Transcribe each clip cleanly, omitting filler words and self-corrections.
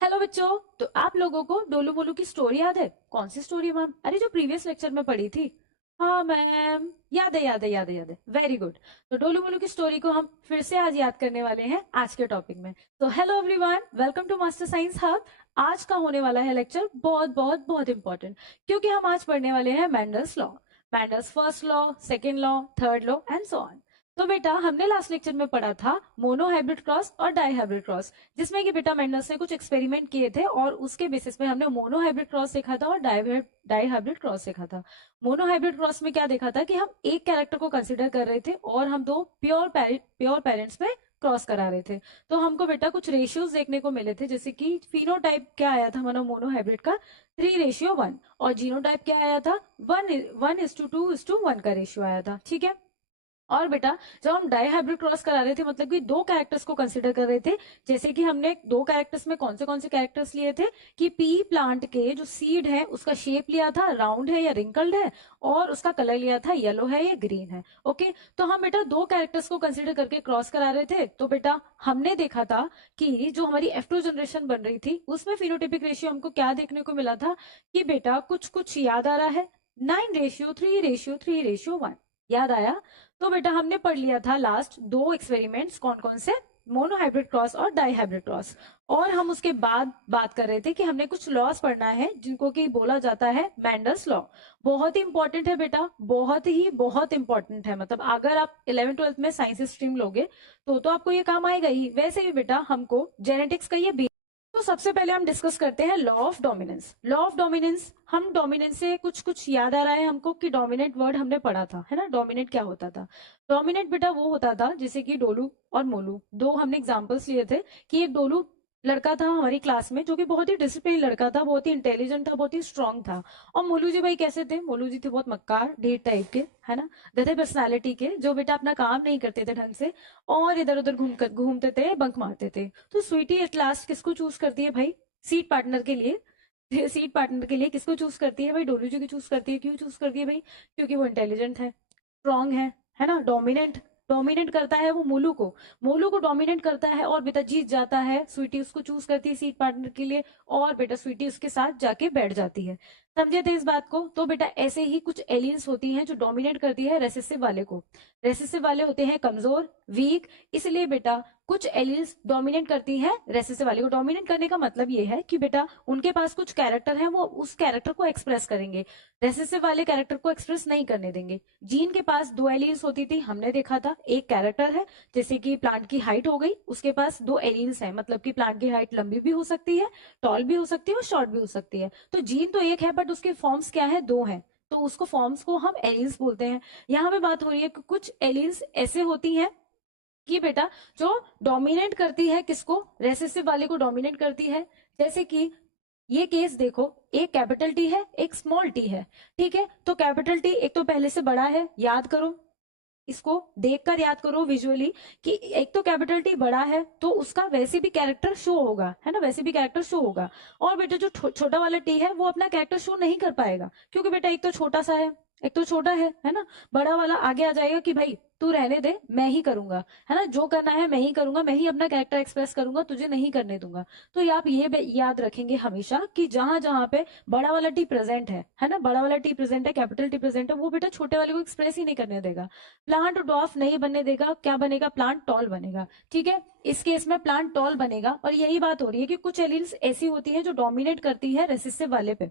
Hello बच्चों। तो आप लोगों को डोलू मोलू की स्टोरी याद है? कौन सी स्टोरी मैम? अरे जो प्रीवियस लेक्चर में पढ़ी थी। हाँ मैम, याद है याद है याद है याद है, वेरी गुड। तो डोलू मोलू की स्टोरी को हम फिर से आज याद करने वाले हैं आज के टॉपिक में। तो hello everyone, welcome to Master Science Hub. आज का होने वाला है लेक्चर बहुत बहुत बहुत इंपॉर्टेंट, क्योंकि हम आज पढ़ने वाले हैं Mendel's law. Mendel's first law, second law, third law and so on. तो बेटा हमने लास्ट लेक्चर में पढ़ा था मोनो हाइब्रिड क्रॉस और डाई हाइब्रिड क्रॉस, जिसमें कि बेटा मेंडल्स ने कुछ एक्सपेरिमेंट किए थे और उसके बेसिस पे हमने मोनो हाइब्रिड क्रॉस देखा था और डाई हाइब्रिड क्रॉस देखा था। मोनो हाइब्रिड क्रॉस में क्या देखा था कि हम एक कैरेक्टर को कंसिडर कर रहे थे और हम दो प्योर पेरेंट्स में क्रॉस करा रहे थे। तो हमको बेटा कुछ रेशियोज देखने को मिले थे, जैसे कि फिनोटाइप क्या आया था हमारा मोनो हाइब्रिड का, 3:1, और जीनोटाइप क्या आया था, 1:2:1 का रेशियो आया था। ठीक है। और बेटा जब हम डाई हाइब्रिड क्रॉस करा रहे थे, मतलब कि दो कैरेक्टर्स को कंसिडर कर रहे थे, जैसे कि हमने दो कैरेक्टर्स में कौन से कैरेक्टर्स लिए थे कि पी प्लांट के जो सीड है उसका शेप लिया था राउंड है या रिंकल्ड है, और उसका कलर लिया था येलो है या ग्रीन है। ओके, तो हम बेटा दो कैरेक्टर्स को कंसिडर करके क्रॉस करा रहे थे। तो बेटा हमने देखा था कि जो हमारी F2 जनरेशन बन रही थी उसमें फिनोटिपिक रेशियो हमको क्या देखने को मिला था कि बेटा कुछ कुछ याद आ रहा है, 9:3:3:1। याद आया? तो बेटा हमने पढ़ लिया था लास्ट दो एक्सपेरिमेंट्स, कौन कौन से, मोनो हाइब्रिड क्रॉस और डाई हाइब्रिड क्रॉस। और हम उसके बाद बात कर रहे थे कि हमने कुछ लॉस पढ़ना है जिनको कि बोला जाता है मैंडल्स लॉ। बहुत ही इंपॉर्टेंट है बेटा, बहुत ही बहुत इंपॉर्टेंट है। मतलब अगर आप 11th 12th में साइंस स्ट्रीम लोगे तो आपको ये काम आएगा ही। वैसे भी बेटा हमको जेनेटिक्स का ये, तो सबसे पहले हम डिस्कस करते हैं law of dominance. Law of dominance, हम डोमिनेंस से कुछ कुछ याद आ रहा है हमको कि डोमिनेंट वर्ड हमने पढ़ा था, है ना। डोमिनेंट क्या होता था? डोमिनेंट बेटा वो होता था जैसे कि डोलू और मोलू, दो हमने एग्जांपल्स लिए थे कि एक डोलू लड़का था हमारी क्लास में जो कि बहुत ही डिसिप्लिन लड़का था, बहुत ही इंटेलिजेंट था, बहुत ही स्ट्रांग था। और मोलू जी भाई कैसे थे? मोलू जी थे बहुत मक्कार ढेर टाइप के, है ना, गधे पर्सनालिटी के, जो बेटा अपना काम नहीं करते थे ढंग से और इधर उधर घूमते थे, बंक मारते थे। तो स्वीटी एट लास्ट किसको चूज करती है भाई सीट पार्टनर के लिए? सीट पार्टनर के लिए किसको चूज करती है भाई? डोलू जी को चूज करती है। क्यों चूज करती है भाई? क्योंकि वो इंटेलिजेंट है, स्ट्रांग है ना, डोमिनेंट डोमिनेट करता है वो मोलू को डोमिनेट करता है और बेटा जीत जाता है। स्वीटी उसको चूज करती है सीट पार्टनर के लिए और बेटा स्वीटी उसके साथ जाके बैठ जाती है। समझे थे इस बात को? तो बेटा ऐसे ही कुछ एलियंस होती हैं जो डोमिनेट करती है रेसेसिव वाले को। रेसेसिव वाले होते हैं कमजोर, वीक, इसलिए बेटा कुछ एलियंस डोमिनेट करती हैं रेसेसिव वाले को। डोमिनेट करने का मतलब ये है कि बेटा उनके पास कुछ कैरेक्टर है, वो उस कैरेक्टर को एक्सप्रेस करेंगे, रेसेसिव वाले कैरेक्टर को एक्सप्रेस नहीं करने देंगे। जीन के पास दो एलियंस होती थी, हमने देखा था। एक कैरेक्टर है जैसे कि प्लांट की हाइट हो गई, उसके पास दो एलियंस है, मतलब कि प्लांट की हाइट लंबी भी हो सकती है, टॉल भी हो सकती है और शॉर्ट भी हो सकती है। तो जीन तो एक है बट उसके फॉर्म्स क्या है, दो हैं। तो उसको फॉर्म्स को हम एलियंस बोलते हैं। यहाँ पे बात हो रही है कि कुछ एलियंस ऐसे होती हैं कि बेटा जो डोमिनेट करती है किसको, रेसेसिव वाले को डोमिनेट करती है। जैसे कि ये केस देखो, एक कैपिटल टी है एक स्मॉल टी है। ठीक है, तो कैपिटल टी एक तो पहले से बड़ा है, याद करो, इसको देखकर याद करो विजुअली कि एक तो कैपिटल टी बड़ा है तो उसका वैसे भी कैरेक्टर शो होगा, है ना, वैसे भी कैरेक्टर शो होगा। और बेटा जो छोटा वाला टी है वो अपना कैरेक्टर शो नहीं कर पाएगा, क्योंकि बेटा एक तो छोटा सा है, एक तो छोटा है ना। बड़ा वाला आगे आ जाएगा कि भाई तू रहने दे, मैं ही करूंगा, है ना, जो करना है मैं ही करूंगा, मैं ही अपना कैरेक्टर एक्सप्रेस करूंगा, तुझे नहीं करने दूंगा। तो ये आप ये याद रखेंगे हमेशा कि जहां जहां पे बड़ा वाला टी प्रेजेंट है ना, बड़ा वाला टी प्रेजेंट है, कैपिटल टी प्रेजेंट है, वो बेटा छोटे वाले को एक्सप्रेस ही नहीं करने देगा। प्लांट डॉफ नहीं बनने देगा, क्या बनेगा, प्लांट टॉल बनेगा। ठीक है, इस केस में प्लांट टॉल बनेगा। और यही बात हो रही है कि कुछ एलील्स ऐसी होती है जो डोमिनेट करती है रेसिसिव वाले पे।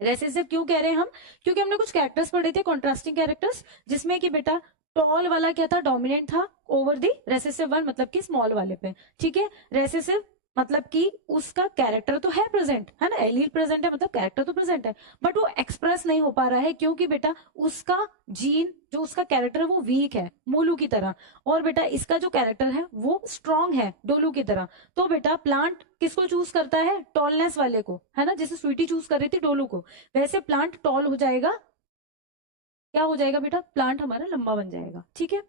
रेसिसिव क्यों कह रहे हैं हम? क्योंकि हमने कुछ कैरेक्टर्स पढ़े थे, कॉन्ट्रास्टिंग कैरेक्टर्स, जिसमें कि बेटा टॉल वाला क्या था, डोमिनेंट था ओवर दी रेसिसिव वन, मतलब कि स्मॉल वाले पे। ठीक है, रेसिसिव मतलब कि उसका कैरेक्टर तो है प्रेजेंट, है ना, एलील प्रेजेंट है, मतलब कैरेक्टर तो प्रेजेंट है, बट वो एक्सप्रेस नहीं हो पा रहा है क्योंकि बेटा उसका जीन जो उसका कैरेक्टर है वो वीक है मोलू की तरह, और बेटा इसका जो कैरेक्टर है वो स्ट्रांग है डोलू की तरह। तो बेटा प्लांट किसको चूज करता है, टॉलनेस वाले को, है ना, जैसे स्वीटी चूज कर रही थी डोलू को, वैसे प्लांट टॉल हो जाएगा। क्या हो जाएगा बेटा, प्लांट हमारा लंबा बन जाएगा। ठीक है,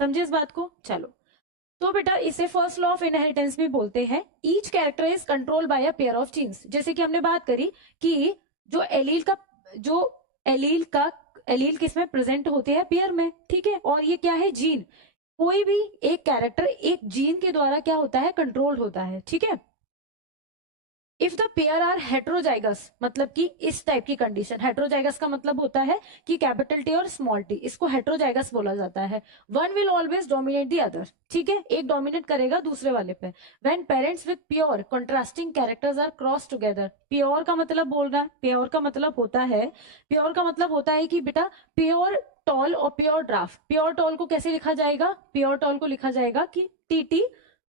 समझे इस बात को? चलो, तो बेटा इसे फर्स्ट लॉ ऑफ इनहेरिटेंस भी बोलते हैं। Each character is control by a pair of genes. जैसे कि हमने बात करी कि जो एलील का जो एलील का एलील किस में प्रेजेंट होते हैं, पेयर में। ठीक है, और ये क्या है, जीन। कोई भी एक कैरेक्टर एक जीन के द्वारा क्या होता है, कंट्रोल होता है। ठीक है, if the pair are heterozygous, मतलब कि इस टाइप की कंडीशन, हेट्रोजाइगस का मतलब होता है कि कैपिटल टी और स्मॉल टी, इसको हेट्रोजाइगस बोला जाता है। One will always dominate the other, ठीक है, एक डोमिनेट करेगा दूसरे वाले पे। When parents with pure contrasting characters are cross together, pure का मतलब बोल रहा है, प्योर का मतलब होता है, प्योर का मतलब होता है कि बेटा प्योर टॉल और प्योर ड्राफ्ट। प्योर टॉल को कैसे लिखा जाएगा, प्योर टॉल को लिखा जाएगा कि टी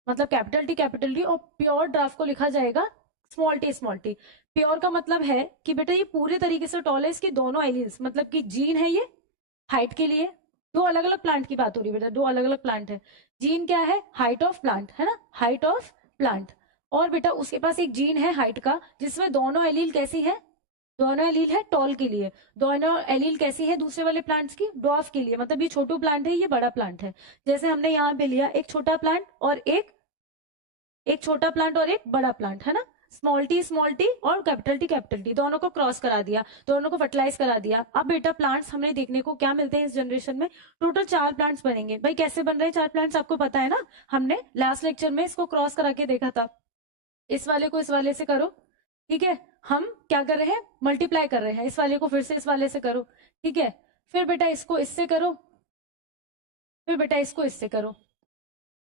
मतलब कैपिटल टी, और प्योर ड्राफ्ट को लिखा जाएगा स्मॉल टी। प्योर का मतलब है कि बेटा ये पूरे तरीके से टॉल है, इसके दोनों एलियंस, मतलब कि जीन है ये हाइट के लिए, दो अलग अलग प्लांट की बात हो रही है बेटा, दो अलग अलग प्लांट है। जीन क्या है, हाइट ऑफ प्लांट, है ना, हाइट ऑफ प्लांट। और बेटा उसके पास एक जीन है हाइट का, जिसमें दोनों एलील कैसी है, दोनों एलील है टॉल के लिए, दोनों एलील कैसी है दूसरे वाले प्लांट्स की, ड्वार्फ के लिए, मतलब ये छोटू प्लांट है ये बड़ा प्लांट है। जैसे हमने यहाँ पे लिया एक छोटा प्लांट और एक छोटा प्लांट और एक बड़ा प्लांट, है ना, स्मॉल टी और कैपिटल टी दोनों को क्रॉस करा दिया, दोनों को फर्टिलाइज करा दिया। अब बेटा प्लांट्स हमें देखने को क्या मिलते हैं इस जनरेशन में, टोटल 4 प्लांट्स बनेंगे। भाई कैसे बन रहे हैं 4 प्लांट्स आपको पता है ना, हमने लास्ट लेक्चर में इसको क्रॉस करा के देखा था। इस वाले को इस वाले से करो, ठीक है, हम क्या कर रहे हैं, मल्टीप्लाई कर रहे हैं, इस वाले को फिर से इस वाले से करो, ठीक है, फिर बेटा इसको इससे करो, फिर बेटा इसको इससे करो।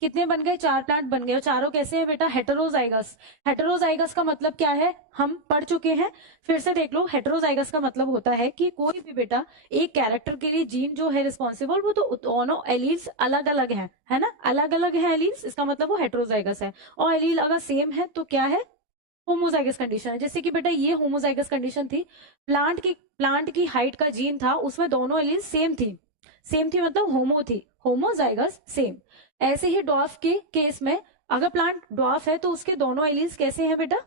कितने बन गए, 4 प्लांट बन गए। और चारों कैसे हैं बेटा, हेटेरोजाइगस। हेटेरोजाइगस का मतलब क्या है, हम पढ़ चुके हैं, फिर से देख लो। हेटेरोजाइगस का मतलब होता है कि कोई भी बेटा एक कैरेक्टर के लिए जीन जो है रिस्पॉन्सिबल, वो तो दोनों एलील्स अलग अलग हैं, है ना, अलग अलग है एलील्स, इसका मतलब वो हेटेरोजाइगस है। और एलील अगर सेम है तो क्या है, होमोजाइगस कंडीशन है। जैसे कि बेटा ये होमोजाइगस कंडीशन थी, प्लांट की हाइट का जीन था, उसमें दोनों एलील सेम थी मतलब होमो थी, होमोजाइगस सेम। ऐसे ही डॉर्फ के केस में, अगर प्लांट डॉर्फ है तो उसके दोनों एलील्स कैसे हैं बेटा,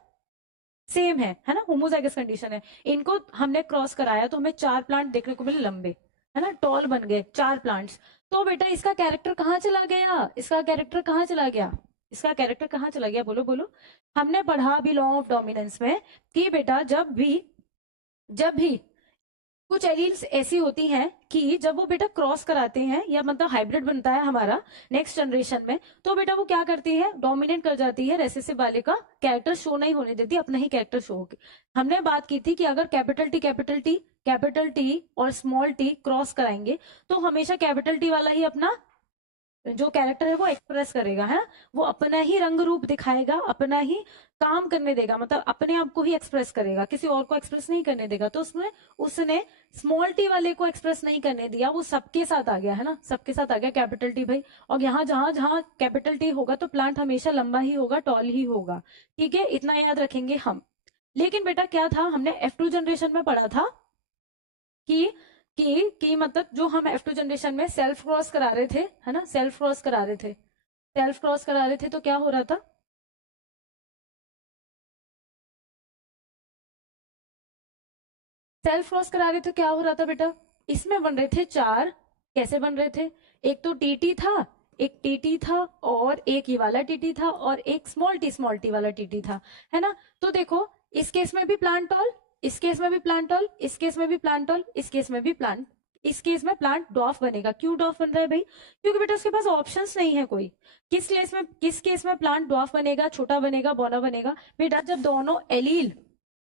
सेम है ना, होमोजाइगस कंडीशन है। इनको हमने क्रॉस कराया तो हमें 4 प्लांट देखने को मिले लंबे, है ना, टॉल बन गए 4 प्लांट्स। तो बेटा इसका कैरेक्टर कहाँ चला गया, इसका कैरेक्टर कहाँ चला गया, इसका कैरेक्टर कहाँ चला गया, बोलो बोलो। हमने पढ़ा अभी लॉ ऑफ डोमिनेंस में कि बेटा जब भी कुछ एलील्स ऐसी होती हैं कि जब वो बेटा क्रॉस कराते हैं या मतलब हाइब्रिड बनता है हमारा नेक्स्ट जनरेशन में, तो बेटा वो क्या करती है, डोमिनेट कर जाती है, रेसेसिव वाले का कैरेक्टर शो नहीं होने देती, अपना ही कैरेक्टर शो होगी। हमने बात की थी कि अगर कैपिटल टी और स्मॉल टी क्रॉस कराएंगे तो हमेशा कैपिटल टी वाला ही अपना जो कैरेक्टर है वो एक्सप्रेस करेगा, है ना, वो अपना ही रंग रूप दिखाएगा, अपना ही काम करने देगा, मतलब अपने आप को ही एक्सप्रेस करेगा, किसी और को एक्सप्रेस नहीं करने देगा। तो उसने स्मॉल टी वाले को एक्सप्रेस नहीं करने दिया, वो सबके साथ आ गया, है ना, सबके साथ आ गया कैपिटल टी भाई। और यहाँ जहां जहां कैपिटल टी होगा तो प्लांट हमेशा लंबा ही होगा, टॉल ही होगा, ठीक है, इतना याद रखेंगे हम। लेकिन बेटा क्या था, हमने F2 जनरेशन में पढ़ा था कि मतलब जो हम F2 जनरेशन में सेल्फ क्रॉस करा रहे थे, है ना, सेल्फ क्रॉस करा रहे थे, सेल्फ क्रॉस करा रहे थे, तो क्या हो रहा था, सेल्फ क्रॉस करा रहे थे, क्या हो रहा था बेटा, इसमें बन रहे थे 4, कैसे बन रहे थे, एक तो टीटी था, एक टीटी था, और एक ये वाला टीटी था, और एक स्मॉल टी वाला टीटी था, है ना। तो देखो इस केस में भी प्लांट टॉल, इस केस में भी प्लांट टॉल, इस केस में भी प्लांट टॉल, इस केस में भी प्लांट, इस केस में प्लांट डॉफ बनेगा। क्यों डॉफ बन रहा है भाई, क्योंकि बेटा उसके पास ऑप्शंस नहीं है कोई। किस केस में प्लांट डॉफ बनेगा, छोटा बनेगा, बौना बनेगा, बेटा जब दोनों एलील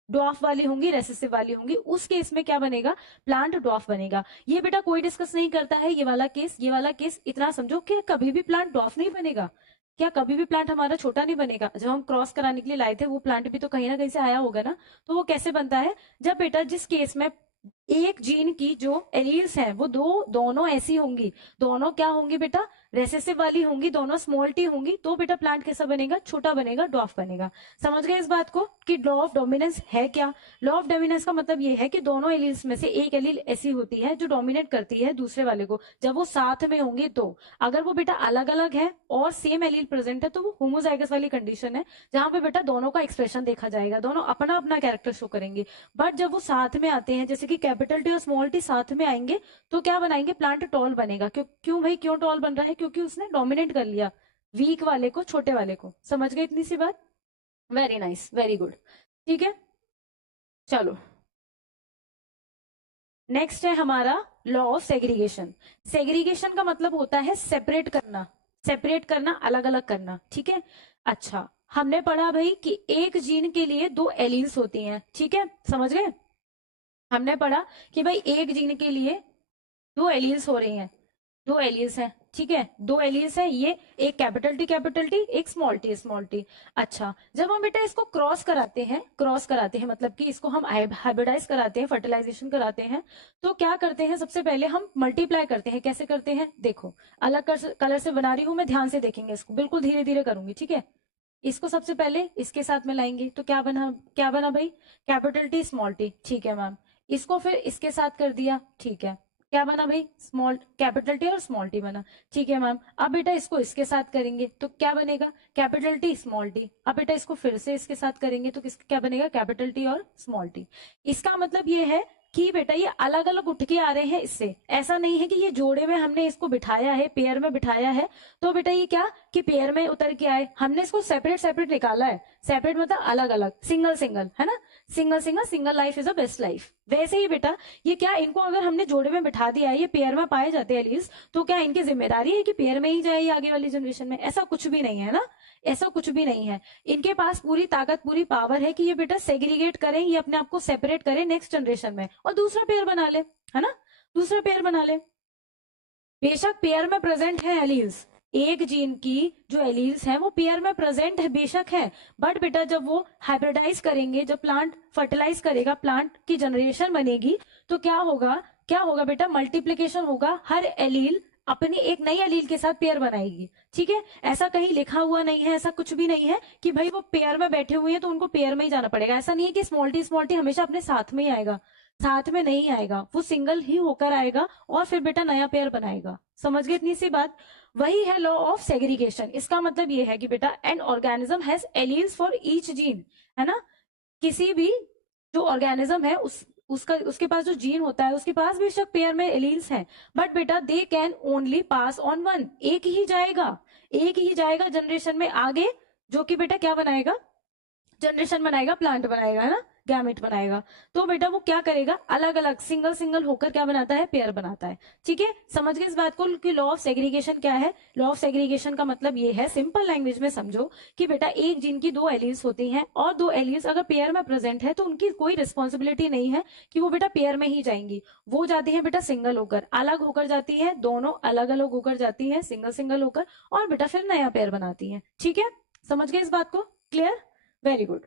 ड्वार्फ वाली होंगी, रेसेसिव वाली होंगी, उस केस में क्या बनेगा, प्लांट ड्वार्फ बनेगा। ये बेटा कोई डिस्कस नहीं करता है, ये वाला केस इतना समझो कि कभी भी प्लांट ड्वार्फ नहीं बनेगा। क्या कभी भी प्लांट हमारा छोटा नहीं बनेगा, जब हम क्रॉस कराने के लिए लाए थे वो प्लांट भी तो कहीं ना कहीं से आया होगा ना। तो वो कैसे बनता है, जब बेटा जिस केस में एक जीन की जो एलील्स हैं वो दोनों ऐसी होंगी, दोनों क्या होंगी बेटा, रेसेसिव वाली होंगी, दोनों स्मॉल टी होंगी, तो बेटा प्लांट कैसा बनेगा, छोटा बनेगा, डॉफ बनेगा। समझ गए इस बात को कि लॉ ऑफ डोमिनेंस है क्या। लॉ ऑफ डोमिनेंस का मतलब ये है कि दोनों एलील्स में से एक एलील ऐसी होती है जो डोमिनेट करती है दूसरे वाले को, जब वो साथ में होंगे तो। अगर वो बेटा अलग अलग है और सेम एलील प्रेजेंट है तो वो होमोजाइगस वाली कंडीशन है, जहां पे बेटा दोनों का एक्सप्रेशन देखा जाएगा, दोनों अपना अपना कैरेक्टर शो करेंगे। बट जब वो साथ में आते हैं, जैसे कि कैपिटल टी और स्मॉल टी साथ में आएंगे, तो क्या बनाएंगे, प्लांट टॉल बनेगा। क्यों भाई, क्यों टॉल बन रहा है, क्योंकि उसने डोमिनेट कर लिया वीक वाले को, छोटे वाले को। समझ गए इतनी सी बात, वेरी नाइस, वेरी गुड, ठीक है। चलो नेक्स्ट है हमारा लॉ ऑफ सेग्रीगेशन। सेग्रीगेशन का मतलब होता है सेपरेट करना, अलग अलग करना, ठीक है। अच्छा हमने पढ़ा भाई कि एक जीन के लिए दो एलील्स होती हैं, ठीक है, समझ गए। हमने पढ़ा कि भाई एक जीन के लिए दो एलील्स हो रही हैं, दो एलियस हैं, ठीक है, दो एलियस हैं, ये एक कैपिटल टी एक स्मॉल टी स्मॉल टी। अच्छा, जब हम बेटा इसको क्रॉस कराते हैं मतलब कि इसको हम हाइब्रिडाइज कराते हैं, फर्टिलाइजेशन कराते हैं, तो क्या करते हैं, सबसे पहले हम मल्टीप्लाई करते हैं। कैसे करते हैं देखो, अलग कलर से बना रही हूं मैं, ध्यान से देखेंगे इसको, बिल्कुल धीरे धीरे करूंगी, ठीक है। इसको सबसे पहले इसके साथ में लाएंगे तो क्या बना भाई, कैपिटल टी स्मॉल टी, ठीक है मैम। इसको फिर इसके साथ कर दिया, ठीक है, क्या बना भाई, स्मॉल कैपिटल टी और स्मॉल टी बना, ठीक है मैम। अब बेटा इसको इसके साथ करेंगे तो क्या बनेगा, कैपिटल टी स्मॉल टी। अब बेटा इसको फिर से इसके साथ करेंगे तो क्या बनेगा, कैपिटल टी और स्मॉल टी। इसका मतलब ये है कि बेटा ये अलग अलग उठ के आ रहे हैं, इससे ऐसा नहीं है कि ये जोड़े में हमने इसको बिठाया है, पेयर में बिठाया है तो बेटा ये क्या कि पेयर में उतर के आए, हमने इसको सेपरेट सेपरेट निकाला है। सेपरेट मतलब अलग अलग, सिंगल सिंगल, है ना, single single, single life is a best life. वैसे ही बेटा ये क्या, इनको अगर हमने जोड़े में बिठा दिया है, ये पेयर में पाए जाते हैं एलिस, तो क्या इनकी जिम्मेदारी है कि पेयर में ही जाए ये आगे वाली जनरेशन में, ऐसा कुछ भी नहीं है ना, ऐसा कुछ भी नहीं है। इनके पास पूरी ताकत पूरी पावर है कि ये बेटा सेग्रीगेट करें, ये अपने आप को सेपरेट करें नेक्स्ट जनरेशन में और दूसरा पेयर बना ले, है ना, दूसरा पेयर बना ले। बेशक पेयर में प्रेजेंट है एलील्स, एक जीन की जो एलील्स हैं वो पेयर में प्रेजेंट है, बेशक है, बट बेटा जब वो हाइब्रिडाइज करेंगे, जब प्लांट फर्टिलाइज करेगा, प्लांट की जनरेशन बनेगी, तो क्या होगा बेटा, मल्टीप्लीकेशन होगा, हर एलील अपनी एक नई एलील के साथ पेयर बनाएगी, ठीक है। ऐसा कहीं लिखा हुआ नहीं है, ऐसा कुछ भी नहीं है कि भाई वो पेयर में बैठे हुए हैं तो उनको पेयर में ही जाना पड़ेगा, ऐसा नहीं है कि स्मॉल टी हमेशा अपने साथ में ही आएगा, साथ में नहीं आएगा, वो सिंगल ही होकर आएगा और फिर बेटा नया पेयर बनाएगा। समझ गए इतनी सी बात, वही है लॉ ऑफ सेग्रीगेशन। इसका मतलब ये है कि बेटा an organism has alleles for each gene, है ना, किसी भी जो ऑर्गेनिज्म है उसके पास जो जीन होता है उसके पास बेशक पेयर में एलील्स हैं, बट बेटा they can only pass on one, एक ही जाएगा जनरेशन में आगे, जो कि बेटा क्या बनाएगा, जनरेशन बनाएगा, प्लांट बनाएगा, है ना, गैमेट बनाएगा। तो बेटा वो क्या करेगा, अलग अलग सिंगल सिंगल होकर क्या बनाता है, पेयर बनाता है, ठीक है। समझ गए इस बात को कि लॉ ऑफ सेग्रीगेशन क्या है। लॉ ऑफ सेग्रीगेशन का मतलब ये है, सिंपल लैंग्वेज में समझो कि बेटा एक जीन की दो एलील्स होती हैं और दो एलील्स अगर पेयर में प्रेजेंट है तो उनकी कोई रिस्पॉन्सिबिलिटी नहीं है कि वो बेटा पेयर में ही जाएंगी, वो जाती है बेटा सिंगल होकर, अलग होकर जाती है, दोनों अलग अलग होकर जाती है सिंगल सिंगल होकर, और बेटा फिर नया पेयर बनाती है, ठीक है। समझ गए इस बात को, क्लियर, वेरी गुड।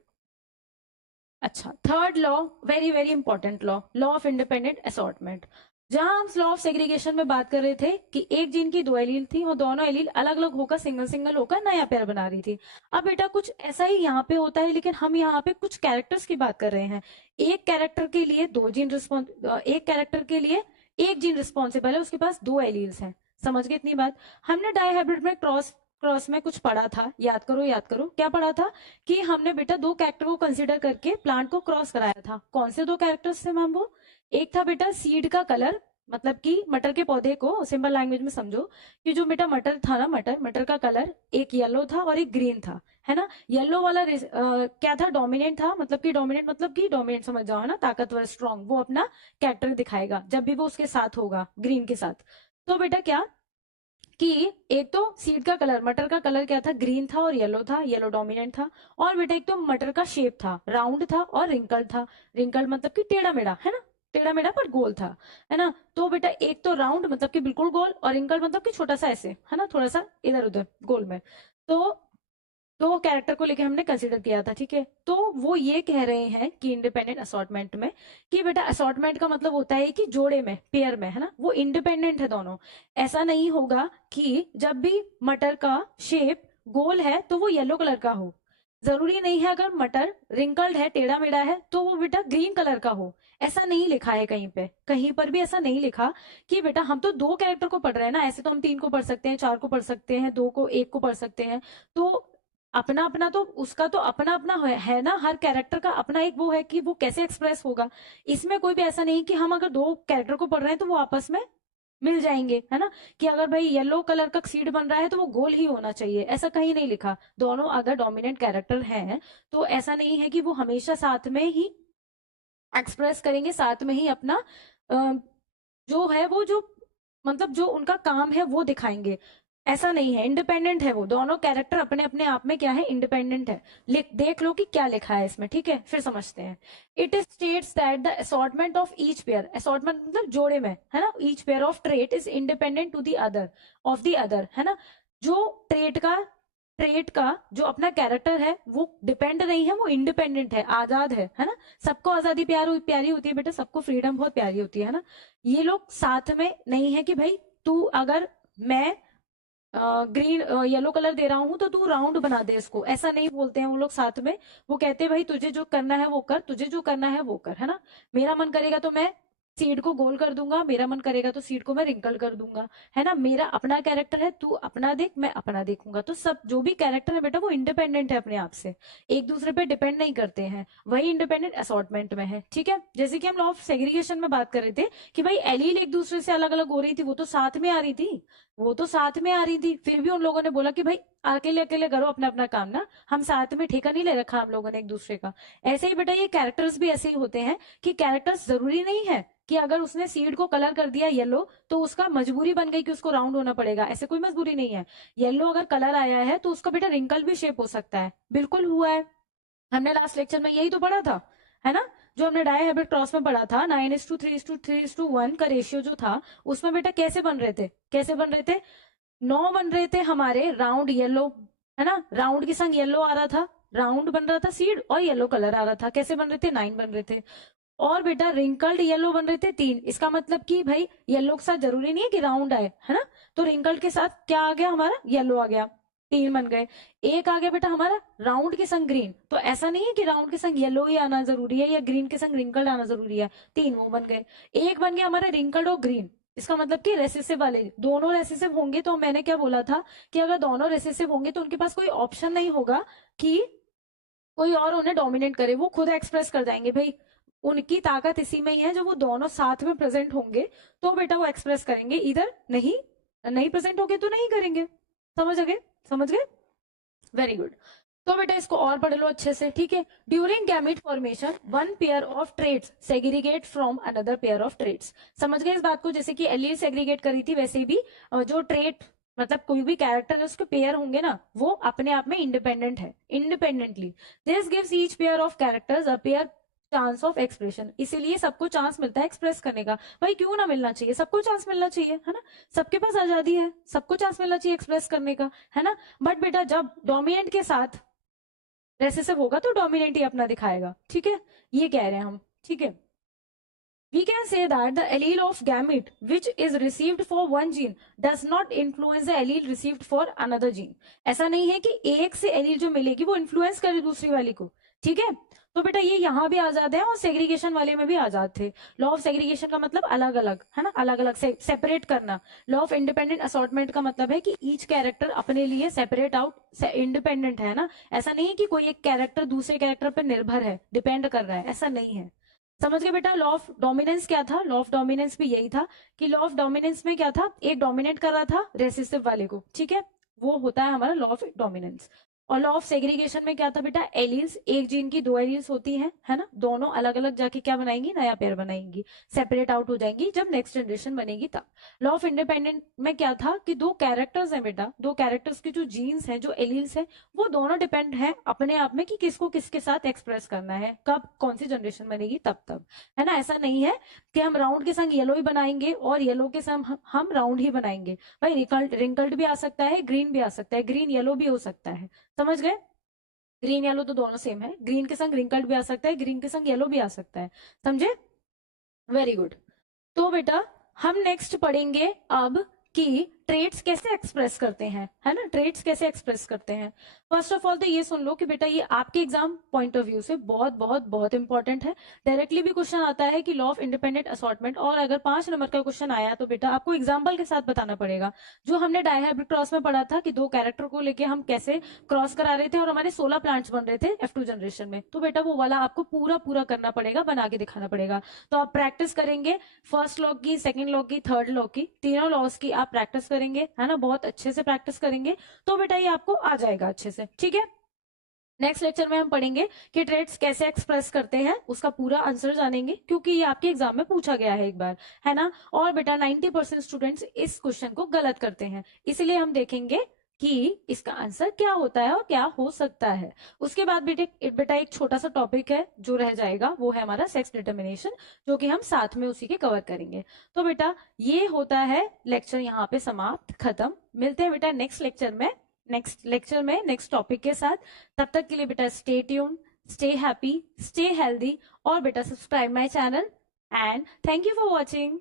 अच्छा, third law, very very important law, law of independent assortment. जहां हम लॉ ऑफ सेग्रीगेशन में बात कर रहे थे कि एक जीन की दो एलील थी, वो दोनों एलील अलग अलग होकर सिंगल सिंगल होकर नया पेयर बना रही थी। अब बेटा कुछ ऐसा ही यहाँ पे होता है, लेकिन हम यहाँ पे कुछ कैरेक्टर्स की बात कर रहे हैं। एक कैरेक्टर के लिए एक कैरेक्टर के लिए एक जीन रिस्पॉन्सिबल है, उसके पास दो एलील्स हैं। समझ गए इतनी बात। हमने डाइहाइब्रिड में क्रॉस क्रॉस में कुछ पढ़ा था, याद करो क्या पढ़ा था, कि हमने बेटा दो कैरेक्टर को कंसीडर करके प्लांट को क्रॉस कराया था। कौन से दो कैरेक्टर्स थे मैम वो, एक था बेटा सीड का कलर, मतलब कि मटर के पौधे को सिंपल लैंग्वेज में समझो कि जो बेटा मटर था ना, मटर का कलर एक येलो था और एक ग्रीन था, है ना। येलो वाला क्या था, डोमिनेंट था, मतलब कि डोमिनेंट समझ जाओ, है ना, ताकतवर स्ट्रांग, वो अपना कैरेक्टर दिखाएगा जब भी वो उसके साथ होगा, ग्रीन के साथ। तो बेटा क्या कि एक तो सीड का कलर, मटर का कलर क्या था, ग्रीन था और येलो था, येलो डोमिनेंट था। और बेटा एक तो मटर का शेप था, राउंड था और रिंकल्ड था, रिंकल्ड मतलब कि टेढ़ा मेढ़ा, है ना, टेढ़ा मेढ़ा पर गोल था, है ना। तो बेटा एक तो राउंड मतलब कि बिल्कुल गोल, और रिंकल्ड मतलब कि छोटा सा ऐसे, है ना, थोड़ा सा इधर उधर गोल में। तो दो कैरेक्टर को लेके हमने कंसीडर किया था, ठीक है। तो वो ये कह रहे हैं कि इंडिपेंडेंट असॉर्टमेंट में, कि बेटा असॉर्टमेंट का मतलब होता है कि जोड़े में, पेयर में, है ना, वो इंडिपेंडेंट है दोनों। ऐसा नहीं होगा कि जब भी मटर का शेप गोल है तो वो येलो कलर का हो, जरूरी नहीं है अगर मटर रिंकल्ड है, टेढ़ा मेढ़ा है, तो वो बेटा ग्रीन कलर का हो। ऐसा नहीं लिखा है कहीं पे, कहीं पर भी ऐसा नहीं लिखा कि बेटा हम तो दो कैरेक्टर को पढ़ रहे हैं ना, ऐसे तो हम तीन को पढ़ सकते हैं, चार को पढ़ सकते हैं, दो को, एक को पढ़ सकते हैं। तो अपना अपना तो उसका तो अपना अपना है ना, हर कैरेक्टर का अपना एक वो है कि वो कैसे एक्सप्रेस होगा। इसमें कोई भी ऐसा नहीं कि हम अगर दो कैरेक्टर को पढ़ रहे हैं तो वो आपस में मिल जाएंगे, है ना, कि अगर भाई येलो कलर का सीड बन रहा है तो वो गोल ही होना चाहिए, ऐसा कहीं नहीं लिखा। दोनों अगर डोमिनेंट कैरेक्टर हैं तो ऐसा नहीं है कि वो हमेशा साथ में ही एक्सप्रेस करेंगे, साथ में ही अपना जो है वो जो मतलब जो उनका काम है वो दिखाएंगे। ऐसा नहीं है, इंडिपेंडेंट है वो दोनों कैरेक्टर अपने अपने आप में क्या है, इंडिपेंडेंट है। देख लो कि क्या लिखा है इसमें, ठीक है, फिर समझते हैं। It states that the assortment of each pair, assortment मतलब जोड़े में, है ना, each pair of trait is independent to the other, of the other, है ना। जो ट्रेट का जो अपना कैरेक्टर है वो डिपेंड नहीं है, वो इंडिपेंडेंट है, आजाद है ना। सबको आजादी प्यारी होती है बेटा, सबको फ्रीडम बहुत प्यारी होती है ना। ये लोग साथ में नहीं है कि भाई तू अगर मैं ग्रीन येलो कलर दे रहा हूं तो तू राउंड बना दे इसको, ऐसा नहीं बोलते हैं वो लोग साथ में। वो कहते हैं भाई तुझे जो करना है वो कर, तुझे जो करना है वो कर, है ना। मेरा मन करेगा तो मैं सीड को गोल कर दूंगा, मेरा मन करेगा तो सीड को मैं रिंकल कर दूंगा, है ना। मेरा अपना कैरेक्टर है, तू अपना देख, मैं अपना देखूंगा। तो सब जो भी कैरेक्टर है बेटा वो इंडिपेंडेंट है अपने आप से, एक दूसरे पे डिपेंड नहीं करते हैं। वही इंडिपेंडेंट असॉर्टमेंट में है, ठीक है। जैसे कि हम लॉ ऑफ सेग्रीगेशन में बात कर रहे थे कि भाई एलील एक दूसरे से अलग अलग हो रही थी, वो तो साथ में आ रही थी, वो तो साथ में आ रही थी, फिर भी उन लोगों ने बोला कि भाई अकेले अकेले करो अपना अपना काम ना, हम साथ में ठेका नहीं ले रखा हम लोगों ने एक दूसरे का। ऐसे ही बेटा ये कैरेक्टर्स भी ऐसे ही होते हैं कि कैरेक्टर्स जरूरी नहीं है कि अगर उसने सीड को कलर कर दिया येलो तो उसका मजबूरी बन गई कि उसको राउंड होना पड़ेगा, ऐसे कोई मजबूरी नहीं है। येलो अगर कलर आया है तो उसका बेटा रिंकल भी शेप हो सकता है, बिल्कुल हुआ है, हमने लास्ट लेक्चर में यही तो पढ़ा था, है ना। जो हमने डाई हाइब्रिड क्रॉस में पढ़ा था 9:3:3:1 का रेशियो जो था, उसमें बेटा कैसे बन रहे थे, कैसे बन रहे थे, 9 बन रहे थे हमारे राउंड येलो, है ना, राउंड के संग येलो आ रहा था, राउंड बन रहा था सीड और येलो कलर आ रहा था, कैसे बन रहे थे, 9 बन रहे थे। और बेटा रिंकल्ड येलो बन रहे थे 3, इसका मतलब कि भाई येलो के साथ जरूरी नहीं है कि राउंड आए, है ना। तो रिंकल्ड के साथ क्या आ गया हमारा, येलो आ गया, 3 बन गए। एक आ गया बेटा हमारा राउंड के संग ग्रीन, तो ऐसा नहीं है कि राउंड के संग येलो ही आना जरूरी है या ग्रीन के संग रिंकल्ड आना जरूरी है, 3 वो बन गए। एक बन गया हमारा रिंकल्ड और ग्रीन, इसका मतलब कि रेसेसिव वाले दोनों रेसेसिव होंगे, तो मैंने क्या बोला था कि अगर दोनों रेसेसिव होंगे तो उनके पास कोई ऑप्शन नहीं होगा कि कोई और उन्हें डोमिनेट करे, वो खुद एक्सप्रेस कर जाएंगे भाई। उनकी ताकत इसी में ही है, जो वो दोनों साथ में प्रेजेंट होंगे तो बेटा वो एक्सप्रेस करेंगे, इधर नहीं, नहीं प्रेजेंट होंगे तो नहीं करेंगे। समझ गए, समझ गए, वेरी गुड। तो बेटा इसको और पढ़ लो अच्छे से, ठीक है। During gamete formation one pair of traits segregate from another pair of traits. समझ गए इस बात को, जैसे कि एलील सेग्रीगेट करी थी वैसे भी जो ट्रेड मतलब कोई भी कैरेक्टर है उसके पेयर होंगे ना, वो अपने आप में इंडिपेंडेंट है, independently. This gives each pair of characters a pair chance of expression, इसीलिए सबको चांस मिलता है एक्सप्रेस करने का। भाई क्यों ना मिलना चाहिए, सबको चांस मिलना चाहिए, है ना। सबके पास आजादी है, सबको चांस मिलना चाहिए एक्सप्रेस करने का, है ना। बट बेटा जब डोमिनेंट के साथ रेसेसिव होगा तो डोमिनेंट ही अपना दिखाएगा, ठीक है, ये कह रहे हैं हम, ठीक है। We can say that the allele of gamete which is received for one gene does not influence the allele received for another gene। ऐसा नहीं है कि एक से एलील जो मिलेगी वो इन्फ्लुएंस करे दूसरी वाली को, ठीक है। तो बेटा ये यहाँ भी आजाद है और सेग्रीगेशन वाले में भी आजाद थे। लॉ ऑफ सेग्रीगेशन का मतलब अलग अलग, है ना, अलग अलग से सेपरेट करना। लॉ ऑफ इंडिपेंडेंट असॉर्टमेंट का मतलब है कि ईच कैरेक्टर अपने लिए सेपरेट आउट इंडिपेंडेंट है ना। ऐसा नहीं है कि कोई एक कैरेक्टर दूसरे कैरेक्टर पर निर्भर है, डिपेंड कर रहा है, ऐसा नहीं है। समझ गए बेटा। लॉ ऑफ डोमिनेंस क्या था, लॉ ऑफ डोमिनेंस भी यही था कि लॉ ऑफ डोमिनेंस में क्या था, एक डोमिनेट कर रहा था रेसिसिव वाले को, ठीक है, वो होता है हमारा लॉ ऑफ डोमिनेंस। और लॉ ऑफ सेग्रीगेशन में क्या था बेटा, एलील्स, एक जीन की 2 एलील्स होती हैं, है ना, दोनों अलग अलग जाके क्या बनाएंगी, नया पेयर बनाएंगी, सेपरेट आउट हो जाएंगी जब नेक्स्ट जनरेशन बनेगी तब। लॉ ऑफ इंडिपेंडेंट में क्या था कि दो कैरेक्टर्स हैं बेटा, दो कैरेक्टर्स की जो जीन्स हैं, जो एलील्स हैं, वो दोनों डिपेंड है अपने आप में कि किसको किसके साथ एक्सप्रेस करना है, कब कौन सी जनरेशन बनेगी तब, है ना। ऐसा नहीं है कि हम राउंड के संग येलो ही बनाएंगे और येलो के संग हम राउंड ही बनाएंगे। भाई रिंकल्ड रिंकल्ड भी आ सकता है, ग्रीन भी आ सकता है, ग्रीन येलो भी हो सकता है, समझ गए। ग्रीन येलो तो दोनों सेम है, ग्रीन के संग रिंकल्ड भी आ सकता है, ग्रीन के संग येलो भी आ सकता है, समझे, वेरी गुड। तो बेटा हम नेक्स्ट पढ़ेंगे अब कि ट्रेड्स कैसे एक्सप्रेस करते हैं, है ना, ट्रेड्स कैसे एक्सप्रेस करते हैं। फर्स्ट ऑफ ऑल तो ये सुन लो कि बेटा ये आपके एग्जाम पॉइंट ऑफ व्यू से बहुत बहुत बहुत इंपॉर्टेंट है। डायरेक्टली भी क्वेश्चन आता है कि लॉ ऑफ इंडिपेंडेंट असॉर्टमेंट, और अगर 5 नंबर का क्वेश्चन आया तो बेटा आपको एग्जाम्पल के साथ बताना पड़ेगा। जो हमने डायहाइब्रिड क्रॉस में पढ़ा था कि दो कैरेक्टर को लेके हम कैसे क्रॉस करा रहे थे और हमारे 16 प्लांट्स बन रहे थे F2 जनरेशन में, तो बेटा वो वाला आपको पूरा पूरा करना पड़ेगा, बना के दिखाना पड़ेगा। तो आप प्रैक्टिस करेंगे फर्स्ट लॉ की, सेकंड लॉ की, थर्ड लॉ की, तीनों लॉस की आप प्रैक्टिस करेंगे, है ना, बहुत अच्छे से प्रैक्टिस करेंगे, तो बेटा ये आपको आ जाएगा अच्छे से, ठीक है। नेक्स्ट लेक्चर में हम पढ़ेंगे कि ट्रेड्स कैसे एक्सप्रेस करते हैं, उसका पूरा आंसर जानेंगे, क्योंकि ये आपके एग्जाम में पूछा गया है एक बार, है ना। और बेटा 90% स्टूडेंट्स इस क्वेश्चन को गलत करते हैं, इसलिए हम देखेंगे कि इसका आंसर क्या होता है और क्या हो सकता है। उसके बाद बेटा एक छोटा सा टॉपिक है जो रह जाएगा, वो है हमारा सेक्स डिटर्मिनेशन, जो कि हम साथ में उसी के कवर करेंगे। तो बेटा ये होता है लेक्चर यहाँ पे समाप्त, खत्म। मिलते हैं बेटा नेक्स्ट लेक्चर में नेक्स्ट टॉपिक के साथ। तब तक के लिए बेटा stay tune, stay happy, stay healthy, और बेटा subscribe my channel, and thank you for watching.